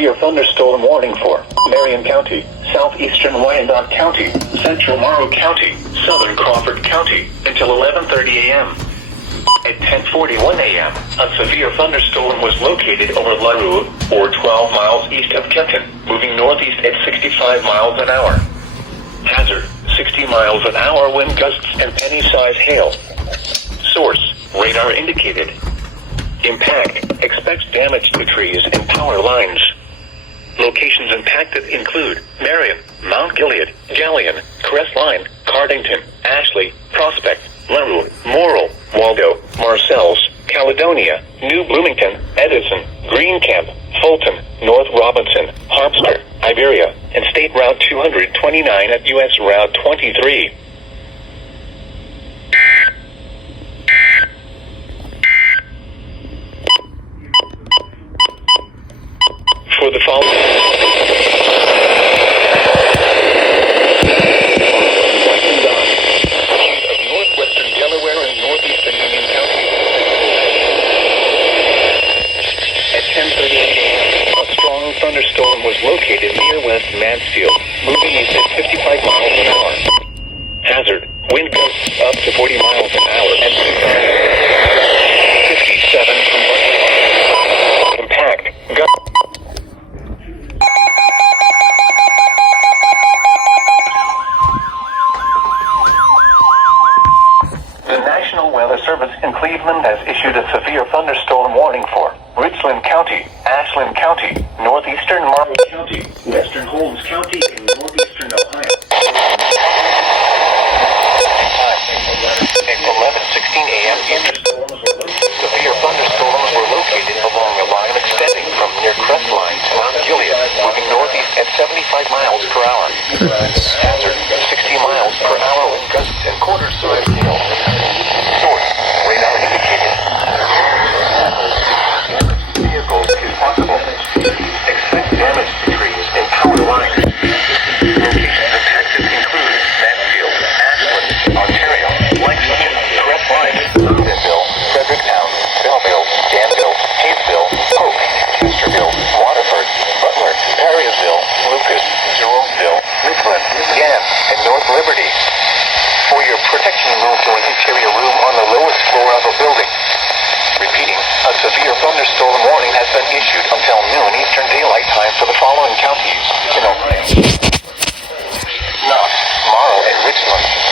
severe thunderstorm warning for Marion County, southeastern Wyandotte County, central Morrow County, southern Crawford County, until 11:30 a.m. At 10:41 a.m., a severe thunderstorm was located over LaRue, or 12 miles east of Kenton, moving northeast at 65 miles an hour. Hazard, 60 miles an hour wind gusts and penny-size hail. Source, radar indicated. Impact, expects damage to trees and power lines. Locations impacted include Marion, Mount Gilead, Galleon, Crestline, Cardington, Ashley, Prospect, LaRue, Morrill, Waldo, Marcells, Caledonia, New Bloomington, Edison, Greencamp, Fulton, North Robinson, Harpster, Iberia, and State Route 229 at U.S. Route 23. For the following of northwestern Delaware and northeastern Union County. At 10:38 a.m., a strong thunderstorm was located near West Mansfield, moving east at 55 miles an hour. Hazard, wind gusts up to 40 miles an hour and 57 from Buckley. Impact, gust. The National Weather Service in Cleveland has issued a severe thunderstorm warning for Richland County, Ashland County, northeastern Marlborough County, western Holmes County, and northeastern Ohio. At 11:16 a.m. severe thunderstorms were located along a line extending from near Crestline to Mount Gilead, moving northeast at 75 miles per hour. Hazard, 60 miles per hour wind gusts and quarter-size hail. Source, radar indicated. Vehicles is possible. Expect damage to trees and power lines. Locations impacted include Mansfield, Ashland, Ontario, Lexington, Crestline, Louisville, Fredericktown, Belleville, Danville, Hayesville, Polk, Chesterville, Waterford, Butler, Perrysville, Lucas, Jeromeville, Midland, Gann, and North Liberty. For your protection, move to an interior room on the lowest floor of a building. Repeating, a severe thunderstorm warning has been issued until noon Eastern Daylight Time for the following counties in Ohio: Knox, Morrow, and Richland.